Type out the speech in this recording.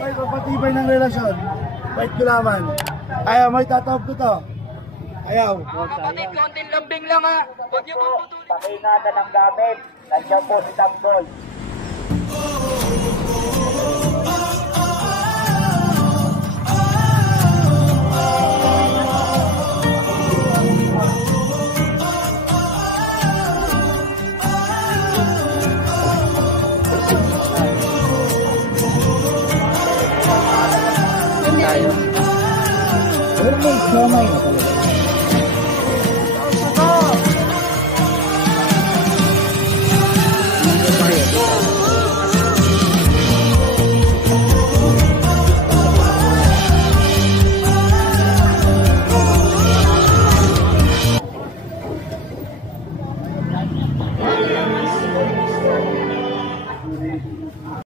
Ay, papatibay ng relasyon. Bait ko laman. Ayaw, may tatawag ko to. Ayaw. Kapatid, konting lambing lang ha. Huwag niyo pong putulin. Pakinggan ng gamit. Nandiyan po si Tanggol. Tayo. Kamay na talaga.